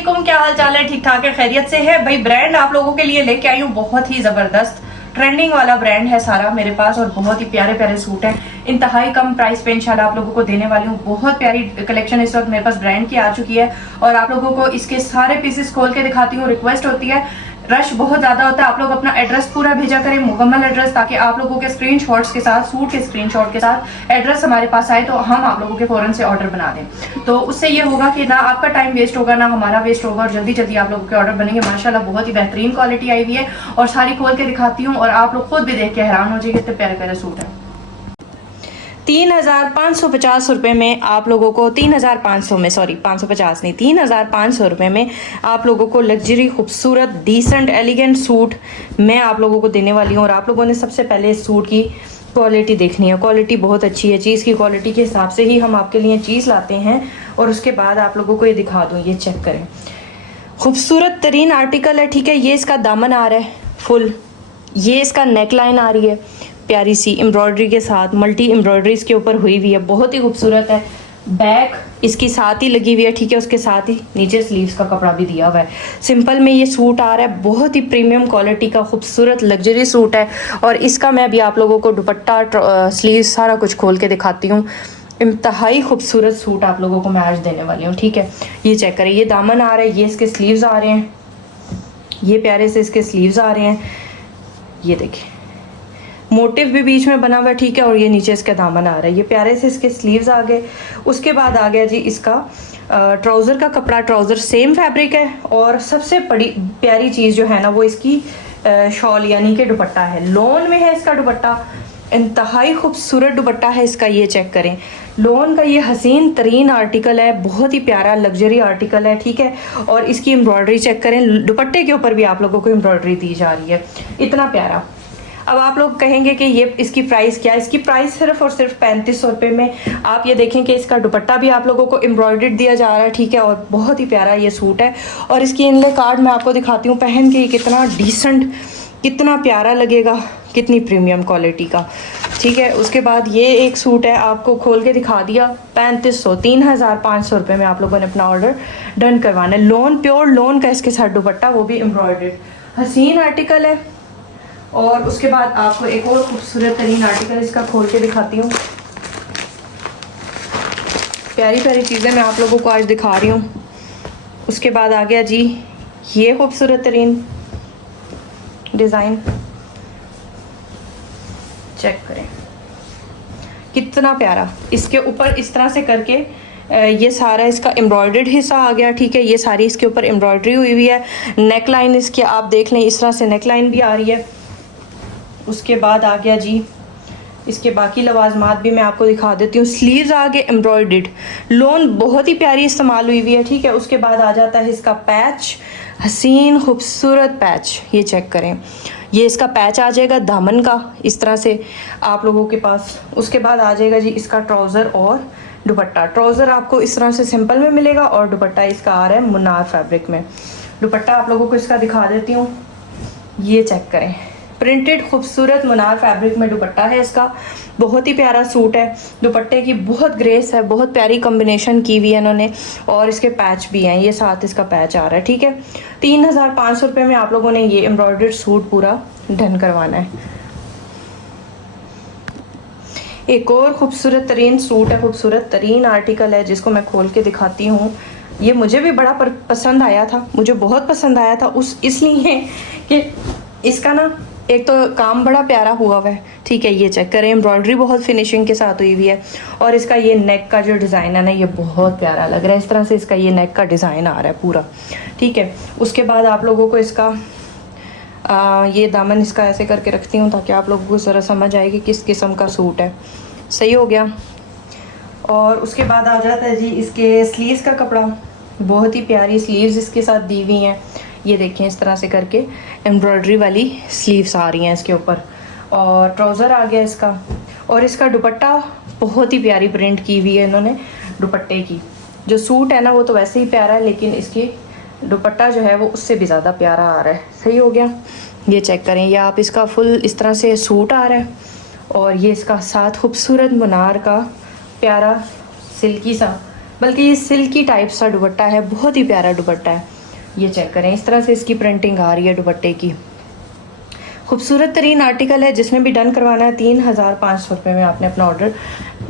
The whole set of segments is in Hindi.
वालेकुम, क्या हाल चाल है? ठीक ठाक है, खैरियत से है भाई। ब्रांड आप लोगों के लिए लेके आई हूँ, बहुत ही जबरदस्त ट्रेंडिंग वाला ब्रांड है सारा मेरे पास, और बहुत ही प्यारे प्यारे सूट हैं। इंतहाई कम प्राइस पे इंशाल्लाह आप लोगों को देने वाली हूँ। बहुत प्यारी कलेक्शन इस वक्त मेरे पास ब्रांड की आ चुकी है, और आप लोगों को इसके सारे पीसेस खोल के दिखाती हूँ। रिक्वेस्ट होती है, रश बहुत ज्यादा होता है, आप लोग अपना एड्रेस पूरा भेजा करें, मुकम्मल एड्रेस, ताकि आप लोगों के स्क्रीनशॉट्स के साथ, सूट के स्क्रीनशॉट के साथ एड्रेस हमारे पास आए तो हम आप लोगों के फौरन से ऑर्डर बना दें। तो उससे ये होगा कि ना आपका टाइम वेस्ट होगा, ना हमारा वेस्ट होगा, और जल्दी जल्दी आप लोगों के ऑर्डर बनेंगे। माशाल्लाह बहुत ही बेहतरीन क्वालिटी आई हुई है, और सारी खोल के दिखाती हूँ, और आप लोग खुद भी देख के हैरान हो जाएंगे कितने प्यारे प्यारे सूट है। 3,550 रुपये में आप लोगों को, 3,500 में, सॉरी 550 नहीं, 3,500 रुपये में आप लोगों को लग्जरी खूबसूरत डिसेंट एलिगेंट सूट मैं आप लोगों को देने वाली हूँ। और आप लोगों ने सबसे पहले इस सूट की क्वालिटी देखनी है। क्वालिटी बहुत अच्छी है, चीज़ की क्वालिटी के हिसाब से ही हम आपके लिए चीज़ लाते हैं। और उसके बाद आप लोगों को ये दिखा दूँ, ये चेक करें, खूबसूरत तरीन आर्टिकल है, ठीक है। ये इसका दामन आ रहा है फुल, ये इसका नेक लाइन आ रही है प्यारी सी एम्ब्रॉयडरी के साथ, मल्टी एम्ब्रॉयडरी इसके ऊपर हुई हुई है, बहुत ही खूबसूरत है। बैक इसकी साथ ही लगी हुई है, ठीक है। उसके साथ ही नीचे स्लीव्स का कपड़ा भी दिया हुआ है। सिंपल में ये सूट आ रहा है, बहुत ही प्रीमियम क्वालिटी का खूबसूरत लग्जरी सूट है। और इसका मैं अभी आप लोगों को दुपट्टा, स्लीव सारा कुछ खोल के दिखाती हूँ। इंतहाई खूबसूरत सूट आप लोगों को मैं आज देने वाली हूँ, ठीक है। ये चेक करें, ये दामन आ रहा है, ये इसके स्लीव्स आ रहे हैं, ये प्यारे से इसके स्लीव्स आ रहे हैं, ये देखिए मोटिव भी बीच में बना हुआ है, ठीक है। और ये नीचे इसका दामन आ रहा है, ये प्यारे से इसके स्लीव्स आ गए। उसके बाद आ गया जी इसका ट्राउज़र का कपड़ा। ट्राउज़र सेम फैब्रिक है, और सबसे बड़ी प्यारी चीज़ जो है ना वो इसकी शॉल यानी कि दुपट्टा है। लॉन में है इसका दुपट्टा, इंतहाई खूबसूरत दुपट्टा है इसका। ये चेक करें, लॉन का ये हसीन तरीन आर्टिकल है, बहुत ही प्यारा लग्जरी आर्टिकल है, ठीक है। और इसकी एम्ब्रॉयडरी चेक करें, दुपट्टे के ऊपर भी आप लोगों को एम्ब्रॉयडरी दी जा रही है, इतना प्यारा। अब आप लोग कहेंगे कि ये इसकी प्राइस क्या है? इसकी प्राइस सिर्फ और सिर्फ 3500 रुपये में। आप ये देखें कि इसका दुपट्टा भी आप लोगों को एम्ब्रॉयडर्ड दिया जा रहा है, ठीक है। और बहुत ही प्यारा ये सूट है। और इसकी इनले कार्ड मैं आपको दिखाती हूँ पहन के, कितना डिसेंट, कितना प्यारा लगेगा, कितनी प्रीमियम क्वालिटी का, ठीक है। उसके बाद ये एक सूट है, आपको खोल के दिखा दिया, 3500, 3,500 रुपये में आप लोगों ने अपना ऑर्डर डन करवाना है। लोन, प्योर लोन का इसके साथ दुपट्टा, वो भी एम्ब्रॉयडर्ड, हसीन आर्टिकल है। और उसके बाद आपको एक और खूबसूरत तरीन आर्टिकल इसका खोल के दिखाती हूँ। प्यारी प्यारी चीज़ें मैं आप लोगों को आज दिखा रही हूँ। उसके बाद आ गया जी ये खूबसूरत तरीन डिज़ाइन, चेक करें कितना प्यारा। इसके ऊपर इस तरह से करके ये सारा इसका एम्ब्रॉयडर्ड हिस्सा आ गया, ठीक है। ये सारी इसके ऊपर एम्ब्रॉयडरी हुई हुई है। नेक लाइन इसकी आप देख लें, इस तरह से नेक लाइन भी आ रही है। उसके बाद आ गया जी इसके बाकी लवाजमात भी मैं आपको दिखा देती हूँ। स्लीव्स आ गए एम्ब्रॉयडर्ड, लोन बहुत ही प्यारी इस्तेमाल हुई हुई है, ठीक है। उसके बाद आ जाता है इसका पैच, हसीन खूबसूरत पैच, ये चेक करें, ये इसका पैच आ जाएगा दामन का इस तरह से आप लोगों के पास। उसके बाद आ जाएगा जी इसका ट्राउज़र और दुपट्टा। ट्राउज़र आपको इस तरह से सिंपल में मिलेगा, और दुपट्टा इसका आ रहा है मुनार फैब्रिक में। दुपट्टा आप लोगों को इसका दिखा देती हूँ, ये चेक करें, प्रिंटेड खूबसूरत मुनार फैब्रिक में दुपट्टा है इसका। बहुत ही प्यारा सूट है, दुपट्टे की बहुत ग्रेस है, बहुत प्यारी कॉम्बिनेशन की हुई है इन्होंने। और इसके पैच भी हैं, ये साथ इसका पैच आ रहा है, ठीक है। 3,500 रुपये में आप लोगों ने ये एम्ब्रॉयडर्ड सूट पूरा डन करवाना है। एक और खूबसूरत तरीन सूट है, खूबसूरत तरीन आर्टिकल है, जिसको मैं खोल के दिखाती हूँ। ये मुझे भी बड़ा पसंद आया था, मुझे बहुत पसंद आया था, इसलिए कि इसका ना एक तो काम बड़ा प्यारा हुआ है, ठीक है। ये चेक करें, एम्ब्रॉयडरी बहुत फिनिशिंग के साथ हुई हुई है। और इसका ये नेक का जो डिज़ाइन है ना, ये बहुत प्यारा लग रहा है, इस तरह से इसका ये नेक का डिज़ाइन आ रहा है पूरा, ठीक है। उसके बाद आप लोगों को इसका ये दामन इसका ऐसे करके रखती हूँ ताकि आप लोगों को ज़रा समझ आए कि किस किस्म का सूट है। सही हो गया। और उसके बाद आ जाता है जी इसके स्लीव्स का कपड़ा, बहुत ही प्यारी स्लीव्स इसके साथ दी हुई हैं। ये देखें, इस तरह से करके एम्ब्रॉयडरी वाली स्लीव्स आ रही हैं इसके ऊपर। और ट्राउज़र आ गया इसका। और इसका दुपट्टा बहुत ही प्यारी प्रिंट की हुई है इन्होंने दुपट्टे की। जो सूट है ना वो तो वैसे ही प्यारा है, लेकिन इसकी दुपट्टा जो है वो उससे भी ज़्यादा प्यारा आ रहा है। सही हो गया। ये चेक करें, ये आप इसका फुल इस तरह से सूट आ रहा है, और ये इसका साथ खूबसूरत मुनार का प्यारा सिल्की सा बल्कि ये सिल्की टाइप सा दुपट्टा है, बहुत ही प्यारा दुपट्टा है। ये चेक करें, इस तरह से इसकी प्रिंटिंग आ रही है दुपट्टे की। खूबसूरत तरीन आर्टिकल है, जिसने भी डन करवाना है 3500 रुपये में आपने अपना ऑर्डर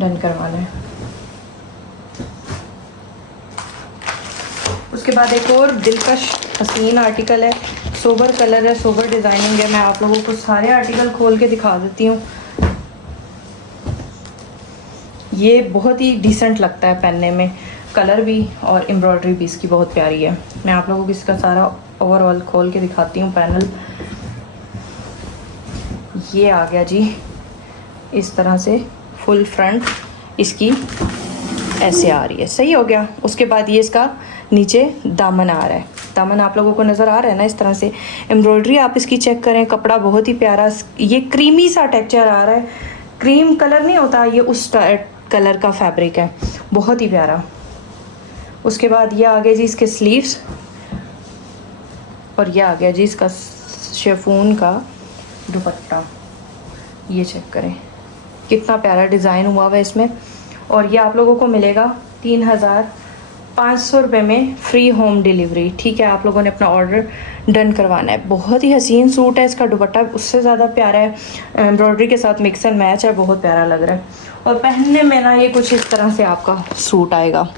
डन करवाना है। उसके बाद एक और दिलकश हसीन आर्टिकल है, सोबर कलर है, सोबर डिज़ाइनिंग है। मैं आप लोगों को सारे आर्टिकल खोल के दिखा देती हूँ। ये बहुत ही डिसेंट लगता है पहनने में, कलर भी और एम्ब्रॉयडरी भी इसकी बहुत प्यारी है। मैं आप लोगों को इसका सारा ओवरऑल खोल के दिखाती हूँ पैनल। ये आ गया जी, इस तरह से फुल फ्रंट इसकी ऐसे आ रही है, सही हो गया। उसके बाद ये इसका नीचे दामन आ रहा है, दामन आप लोगों को नज़र आ रहा है ना, इस तरह से एम्ब्रॉयडरी आप इसकी चेक करें, कपड़ा बहुत ही प्यारा, ये क्रीमी सा टेक्सचर आ रहा है, क्रीम कलर नहीं होता, ये उस कलर का फैब्रिक है, बहुत ही प्यारा। उसके बाद ये आ गया जी इसके स्लीव्स, और ये आ गया जी इसका शिफॉन का दुपट्टा। ये चेक करें कितना प्यारा डिज़ाइन हुआ हुआ है इसमें। और ये आप लोगों को मिलेगा 3500 रुपये में, फ्री होम डिलीवरी। ठीक है, आप लोगों ने अपना ऑर्डर डन करवाना है। बहुत ही हसीन सूट है, इसका दुपट्टा उससे ज़्यादा प्यारा है, एम्ब्रॉयडरी के साथ मिक्स एंड मैच है, बहुत प्यारा लग रहा है। और पहनने में ना ये कुछ इस तरह से आपका सूट आएगा।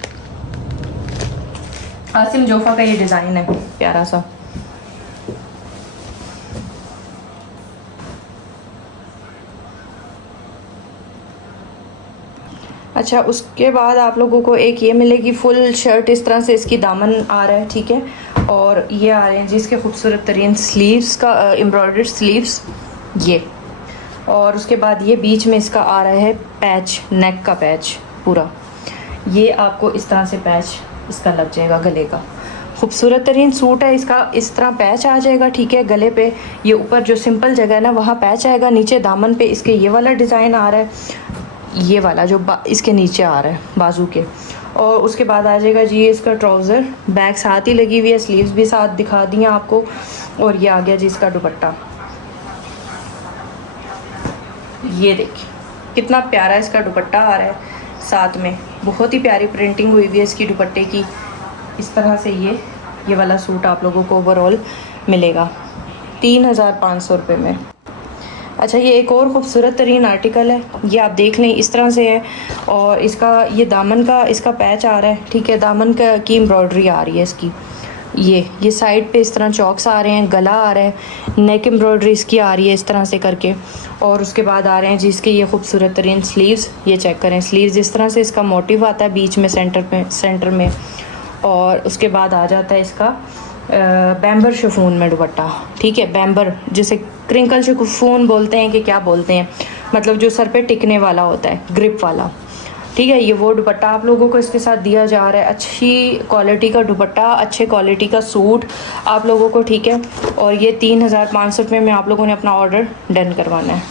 आसिम जोफा का ये डिज़ाइन है प्यारा सा। अच्छा, उसके बाद आप लोगों को एक ये मिलेगी फुल शर्ट, इस तरह से इसकी दामन आ रहा है, ठीक है। और ये आ रहे हैं जिसके खूबसूरत तरीन स्लीव्स का एम्ब्रॉयडर्ड स्लीव्स ये। और उसके बाद ये बीच में इसका आ रहा है पैच, नेक का पैच पूरा। ये आपको इस तरह से पैच इसका लग जाएगा गले का। खूबसूरत तरीन सूट है इसका, इस तरह पैच आ जाएगा, ठीक है। गले पे ये ऊपर जो सिंपल जगह है ना वहाँ पैच आएगा, नीचे दामन पे इसके ये वाला डिज़ाइन आ रहा है, ये वाला जो इसके नीचे आ रहा है बाजू के। और उसके बाद आ जाएगा जी इसका ट्राउज़र, बैक साथ ही लगी हुई है, स्लीव्स भी साथ दिखा दी हैं आपको। और ये आ गया जी इसका दुपट्टा। ये देखिए कितना प्यारा इसका दुपट्टा आ रहा है साथ में, बहुत ही प्यारी प्रिंटिंग हुई हुई है इसकी दुपट्टे की। इस तरह से ये वाला सूट आप लोगों को ओवरऑल मिलेगा 3500 रुपये में। अच्छा, ये एक और ख़ूबसूरत तरीन आर्टिकल है, ये आप देख लें, इस तरह से है। और इसका ये दामन का इसका पैच आ रहा है, ठीक है। दामन का की एम्ब्रॉयडरी आ रही है इसकी, ये साइड पे इस तरह चॉक्स आ रहे हैं, गला आ रहा है, नेक एम्ब्रॉयडरी इसकी आ रही है इस तरह से करके। और उसके बाद आ रहे हैं जिसके ये खूबसूरत तरीन स्लीव्स, ये चेक करें स्लीव्स इस तरह से इसका मोटिव आता है बीच में सेंटर में। और उसके बाद आ जाता है इसका बैम्बर शिफॉन में दुपट्टा, ठीक है। बैम्बर जिसे क्रिंकल शिफॉन बोलते हैं कि क्या बोलते हैं, मतलब जो सर पे टिकने वाला होता है, ग्रिप वाला, ठीक है। ये वो दुपट्टा आप लोगों को इसके साथ दिया जा रहा है। अच्छी क्वालिटी का दुपट्टा, अच्छे क्वालिटी का सूट आप लोगों को, ठीक है। और ये 3500 रुपये में आप लोगों ने अपना ऑर्डर डन करवाना है।